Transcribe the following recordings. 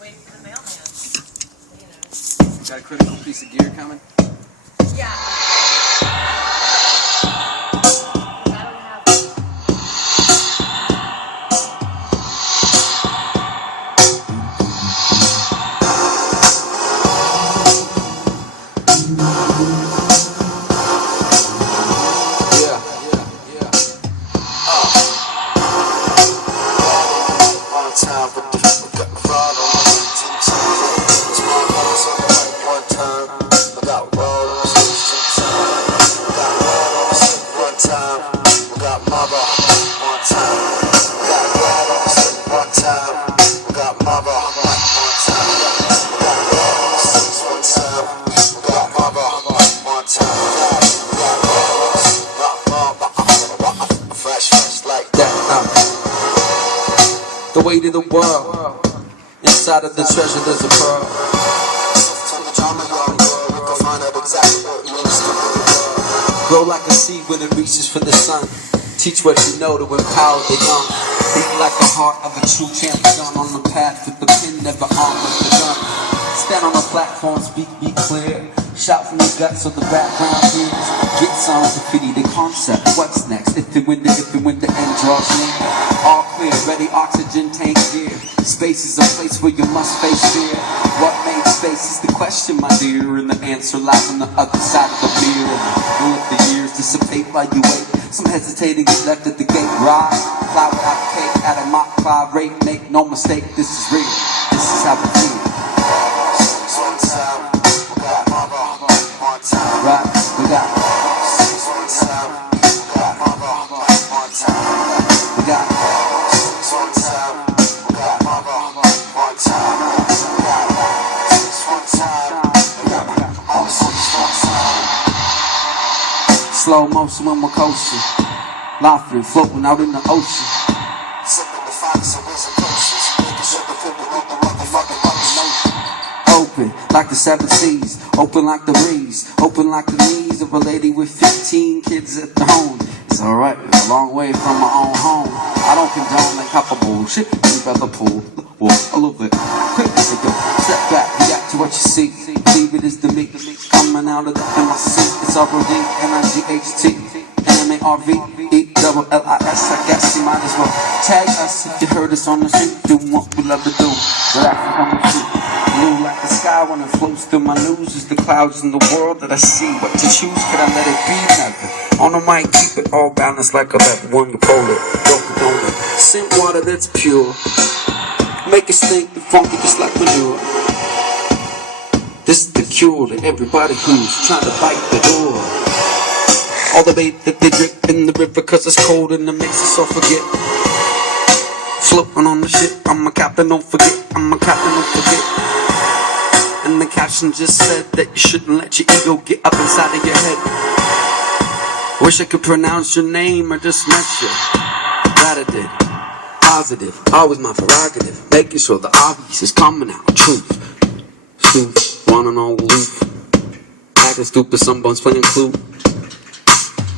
waiting for the mailman. You know. Got a critical piece of gear coming? Yeah. The weight of the world, inside of the treasure there's a pearl. Grow like a seed when it reaches for the sun. Teach what you know to empower the young. Beat like the heart of a true champion on the path with the pen never armed with the gun. Stand on a platform, speak, be clear. Shout from the guts so the background hears. Get some graffiti, the concept, what's next? If and when the end draws near. All clear, ready, oxygen tank gear. Space is a place where you must face fear. What made space is the question, my dear, and the answer lies on the other side of the mirror. Don't let the years dissipate while you wait. Some hesitating is left at the gate. Rise, fly without cake at a Mach 5 rate. Make no mistake, this is real. This is how we feel. Right, we got slow motion when we're coasting, laughing, floating out in the ocean. Open like the seven seas, open like the breeze, open like the knees of a lady with 15 kids at the home. It's alright, a long way from my own home. I don't condone that type of bullshit. You'd rather pull the wool a little bit quick. Step back, react to what you see. Believe it is the meat coming out of the McC. It's R-O-D, N-I-G-H-T, N-M-A-R-V-E-L-L-I-S. I guess you might as well tag us if you heard us on the street. Do what we love to do. Relax and come and shoot. Blue like the sky when it floats through my news. Is the clouds in the world that I see. What to choose, could I let it be? Nothing. On the mic, keep it all balanced like a level one polar. Don't condone it. Scent water that's pure. Make it stink and funky just like manure. This is the cure to everybody who's trying to bite the door. All the bait that they drip in the river cause it's cold and it makes us all forget. Floating on the ship, I'm a captain, don't forget. I'm a captain, don't forget. And the caption just said that you shouldn't let your ego get up inside of your head. Wish I could pronounce your name or just met you. Glad I did. Positive, always my prerogative. Making sure the obvious is coming out. Truth. Truth, one and all aloof. Acting stupid, some bones playing clue.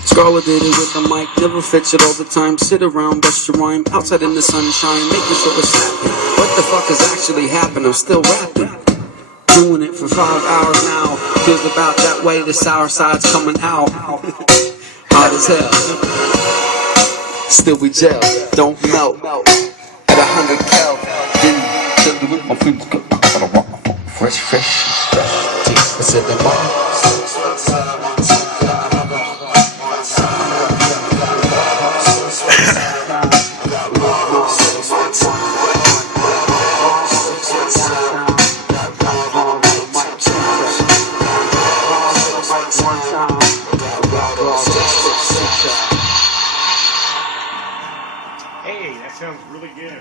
Scarlet did it with the mic, never fetch it all the time. Sit around, bust your rhyme, outside in the sunshine, making sure it's happening. What the fuck is actually happening? I'm still rapping. Doing it for 5 hours now. Feels about that way, the sour side's coming out. Hot as hell. Still we gel, don't melt. At 100 cal. Then chill with my friends. Fresh. I said them all. Hey, that sounds really good.